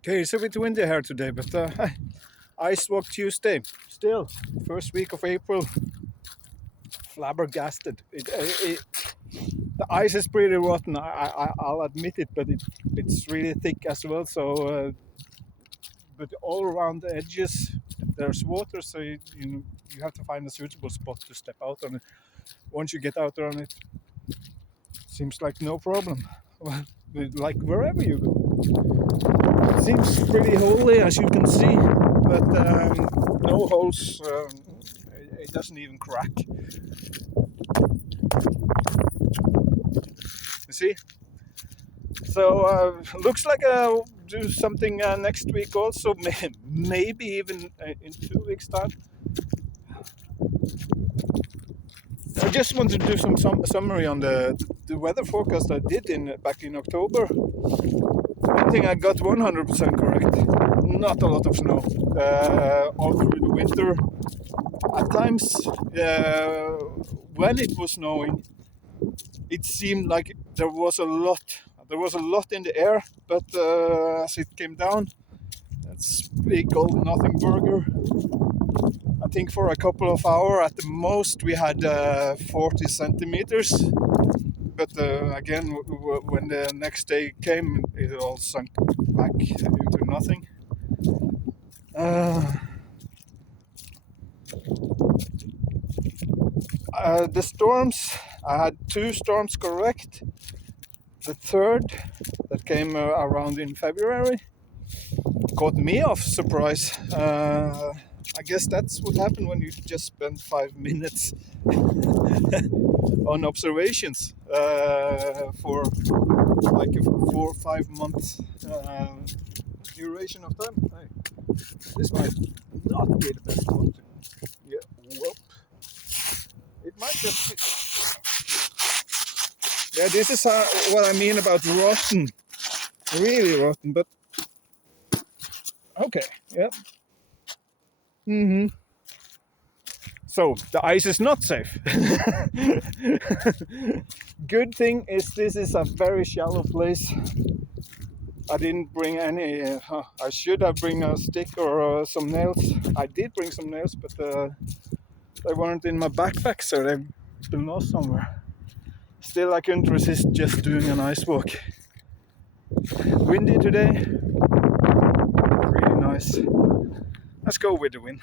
Okay, it's a bit windy here today, but Ice Walk Tuesday. Still, first week of April. Flabbergasted. The ice is pretty rotten. I'll admit it, but it's really thick as well. So, but all around the edges there's water, so you have to find a suitable spot to step out on it. Once you get out on it, seems like no problem. Like wherever you go. It seems pretty holy, as you can see, but no holes. It doesn't even crack. You see? So looks like I'll do something next week also, maybe even in 2 weeks' time. I just wanted to do some summary on the weather forecast I did back in October. One thing I got 100% correct. Not a lot of snow all through the winter. At times, when it was snowing, it seemed like there was a lot in the air, but as it came down, that's big old nothing burger. I think for a couple of hours at the most we had 40 centimeters, but again when the next day came, it all sunk back into nothing. The storms, I had 2 storms correct. The third that came around in February caught me off surprise. I guess that's what happened when you just spend 5 minutes on observations for like a 4 or 5 months duration of time. Hey, this might not be the best one to. Yeah, whoop. It might just be. Yeah, this is what I mean about rotten. Really rotten, but okay, yeah. So, the ice is not safe. Good thing is this is a very shallow place. I didn't bring any, I should have bring a stick or some nails. I did bring some nails, but they weren't in my backpack, so they've been lost somewhere. Still, I couldn't resist just doing an ice walk. Windy today, really nice. Let's go with the wind.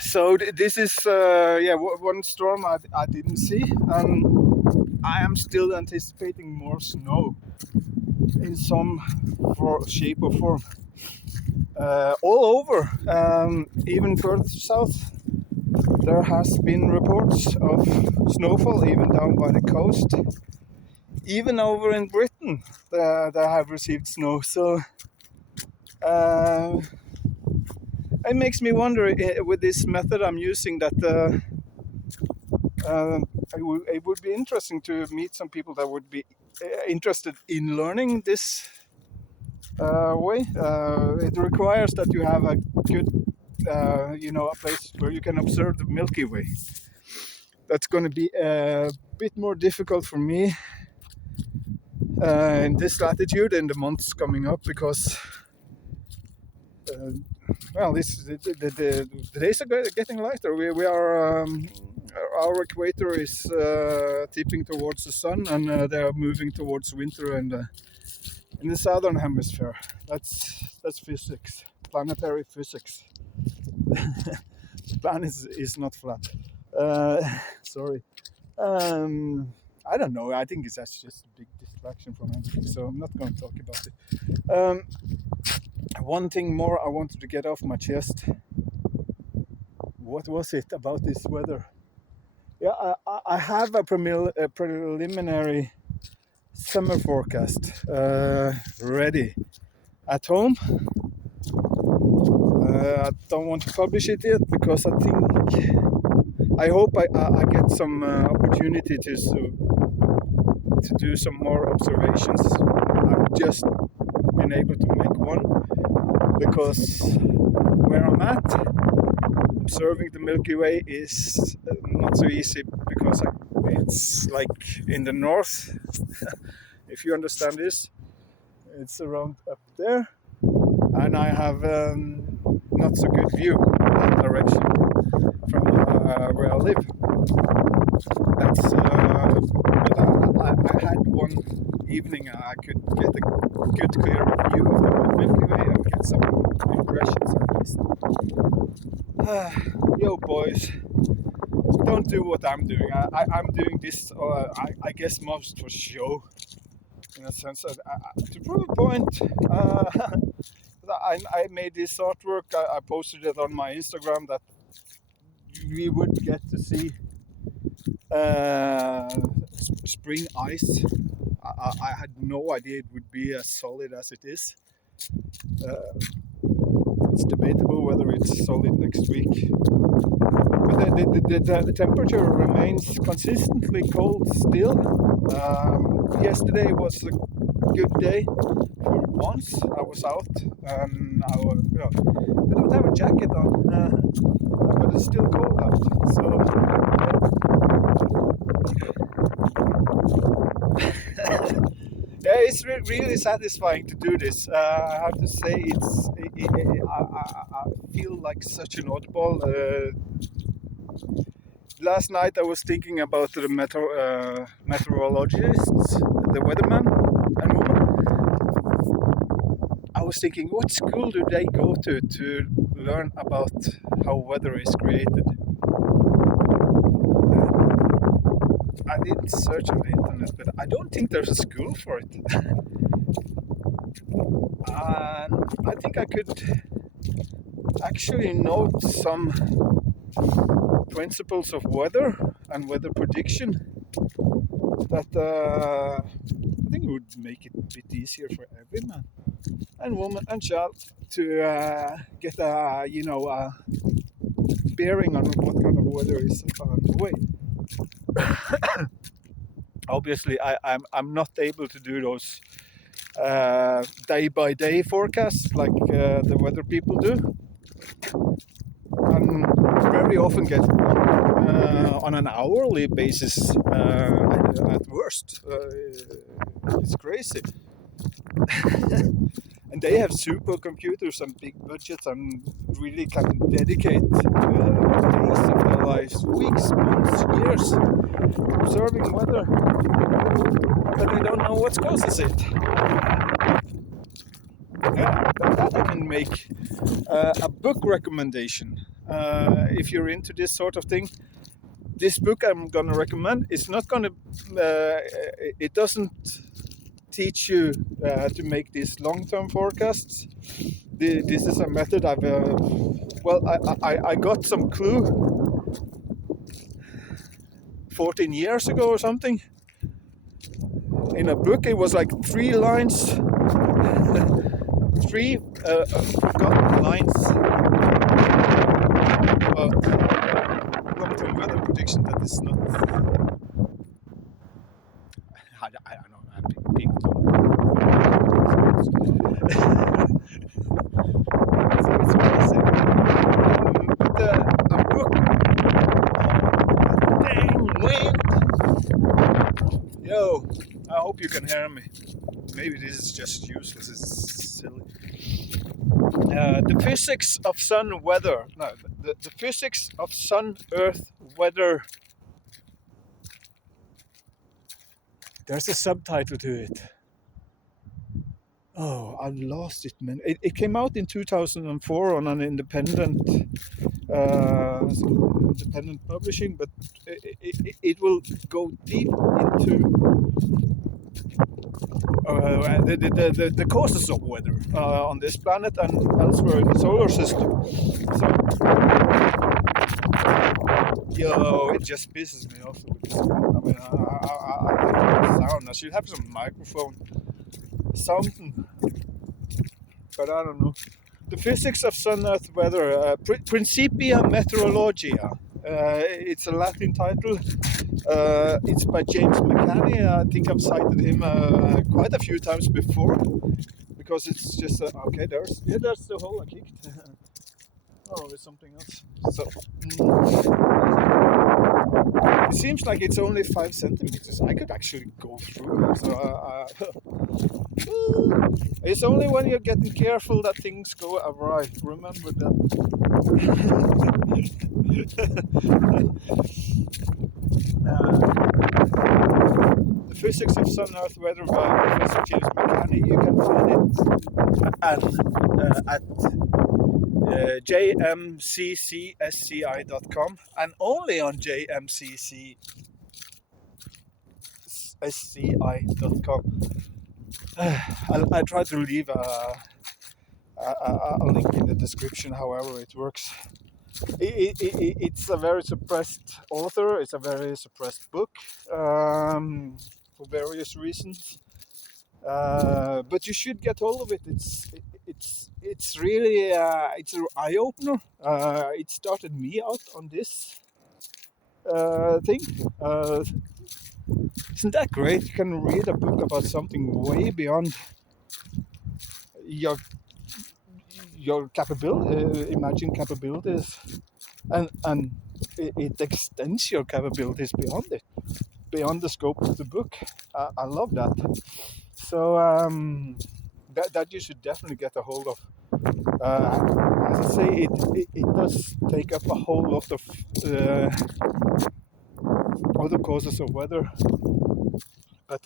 So this is one storm I didn't see. I am still anticipating more snow in some shape or form all over, even further south. There has been reports of snowfall even down by the coast. Even over in Britain, they have received snow. So it makes me wonder with this method I'm using that it would be interesting to meet some people that would be interested in learning this way. It requires that you have a good, a place where you can observe the Milky Way. That's going to be a bit more difficult for me in this latitude in the months coming up because the days are getting lighter. We are our equator is tipping towards the sun, and they are moving towards winter in the southern hemisphere. That's physics, planetary physics. The planet is not flat. Sorry. I don't know. I think that's just a big distraction from everything, so I'm not going to talk about it. One thing more I wanted to get off my chest. What was it about this weather? Yeah, I have a preliminary summer forecast ready at home. I don't want to publish it yet because I hope I get some opportunity to do some more observations. I've just been able to make one because where I'm at, observing the Milky Way is not so easy because it's like in the north, if you understand this. It's around up there, and I have not so good view in that direction from where I live. That's I had one evening I could get a good clear view of the Milky Way and get some impressions at least. Yo boys, don't do what I'm doing. I'm doing this, I guess, most for show. In a sense, to prove a point, I made this artwork. I posted it on my Instagram that we would get to see spring ice. I had no idea it would be as solid as it is. It's debatable whether it's solid next week. But the temperature remains consistently cold still. Yesterday was a good day for once. I was out and I don't have a jacket on, but it's still cold out. So yeah, it's really satisfying to do this. I have to say, I feel like such an oddball. Last night I was thinking about the meteorologists, the weatherman and woman. I was thinking, what school do they go to learn about how weather is created? I didn't search on the internet, but I don't think there's a school for it. And I think I could actually note some principles of weather and weather prediction that I think would make it a bit easier for every man and woman and child to get a bearing on what kind of weather is on the way. Obviously, I'm not able to do those day by day forecasts like the weather people do. And very often get on an hourly basis at worst. It's crazy. And they have supercomputers and big budgets and really can dedicate days of their lives, weeks, months, years observing weather, but they don't know what causes it. Yeah, that I can make a book recommendation. If you're into this sort of thing, this book I'm gonna recommend is not gonna. It doesn't teach you to make these long-term forecasts. This is a method I got some clue 14 years ago or something. In a book, it was like 3 lines. 3 forgotten lines about long-term weather prediction that is not. I don't know. People don't. So it's crazy. But a book. Dang wind. Yo, I hope you can hear me. Maybe this is just useless. It's silly. The physics of sun weather. No, the physics of sun, earth, weather. There's a subtitle to it. Oh, I lost it, man. It came out in 2004 on an independent publishing, but it will go deep into the causes of weather on this planet and elsewhere in the solar system. So, yo, it just pisses me off. I mean, I like the sound. I should have some microphone, something, but I don't know. The physics of sun, earth, weather. Principa Meteorologia. It's a Latin title. It's by James McCanney. I think I've cited him quite a few times before, because it's just okay. There's the hole I kicked. Oh, there's something else. So it seems like it's only 5 centimeters. I could actually go through it. So It's only when you're getting careful that things go awry. Remember that. The physics of sun earth weather by Professor James McCanney, you can find it at jmccsci.com and only on jmccsci.com. I try to leave a link in the description, however it works. It's a very suppressed author, it's a very suppressed book for various reasons. But you should get hold of it. It's really it's an eye opener. It started me out on this thing. Isn't that great? You can read a book about something way beyond your capability, imagined capabilities, and it extends your capabilities beyond it, beyond the scope of the book. I love that. So that you should definitely get a hold of. As I say, it does take up a whole lot of other causes of weather, but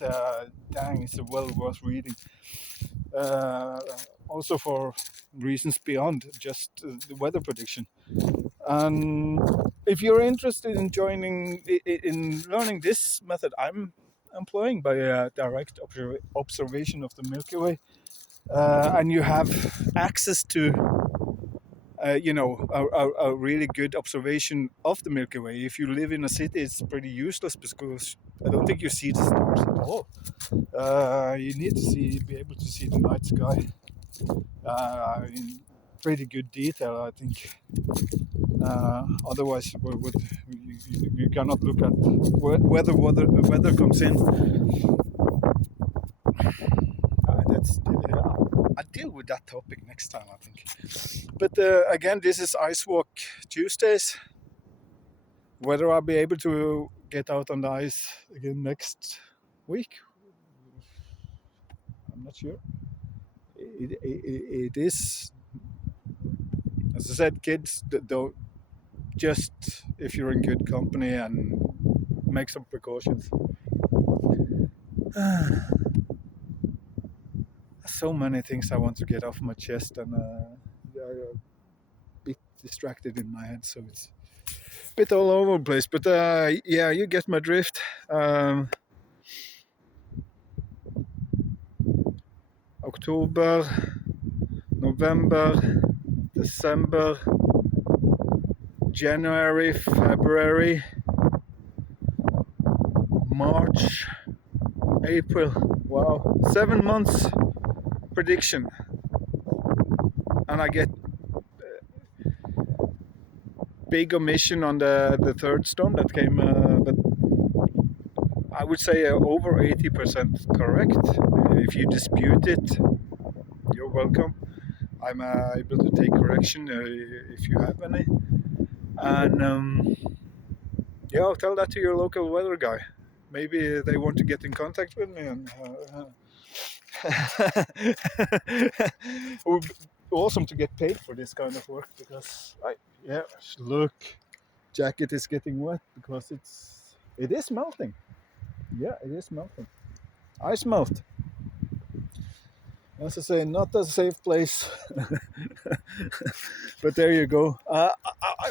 dang, it's well worth reading. Also for reasons beyond just the weather prediction. And if you're interested in in learning this method I'm employing by direct observation of the Milky Way, and you have access to a really good observation of the Milky Way. If you live in a city, it's pretty useless because I don't think you see the stars at all. You need to be able to see the night sky in pretty good detail, I think. Otherwise, you cannot look at whether weather comes in. I'll deal with that topic next time, I think. But again, this is Ice Walk Tuesdays. Whether I'll be able to get out on the ice again next week, I'm not sure. It is, as I said, kids, don't just, if you're in good company, and make some precautions. So many things I want to get off my chest, and they're a bit distracted in my head, so it's a bit all over the place. But yeah, you get my drift. October, November, December, January, February, March, April. Wow, 7 months prediction, and I get big omission on the third storm that came, but I would say over 80% correct. If you dispute it, you're welcome. I'm able to take correction if you have any. And yeah, I'll tell that to your local weather guy. Maybe they want to get in contact with me. And it would be awesome to get paid for this kind of work, because look, jacket is getting wet because it is melting. Yeah, it is melting. Ice melt. As I say, not a safe place. But there you go.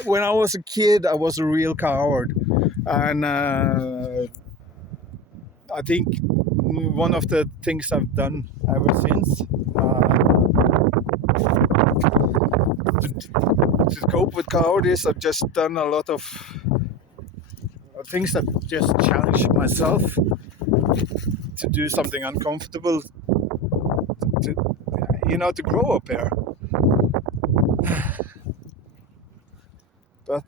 When I was a kid, I was a real coward, and I think one of the things I've done ever since to cope with cowardice, I've just done a lot of things that just challenge myself to do something uncomfortable, to grow up here. But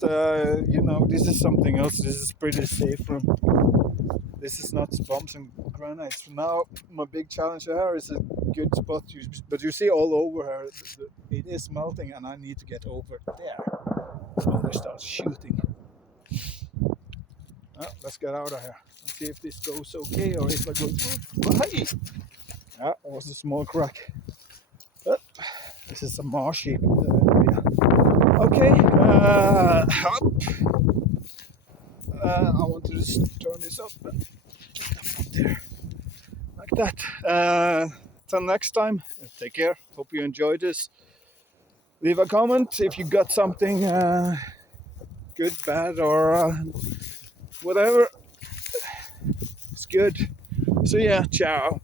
this is something else. This is pretty safe room. This is not bumps and granites. Now my big challenge here is a good spot, but you see all over here, it is melting, and I need to get over there. So they start shooting. Let's get out of here and see if this goes okay, or if I go. Hey! Yeah, it was a small crack. This is a marshy area. Okay, I want to just turn this up there, like that. Till next time, take care. Hope you enjoyed this. Leave a comment if you got something good, bad, or whatever. It's good. So yeah, ciao.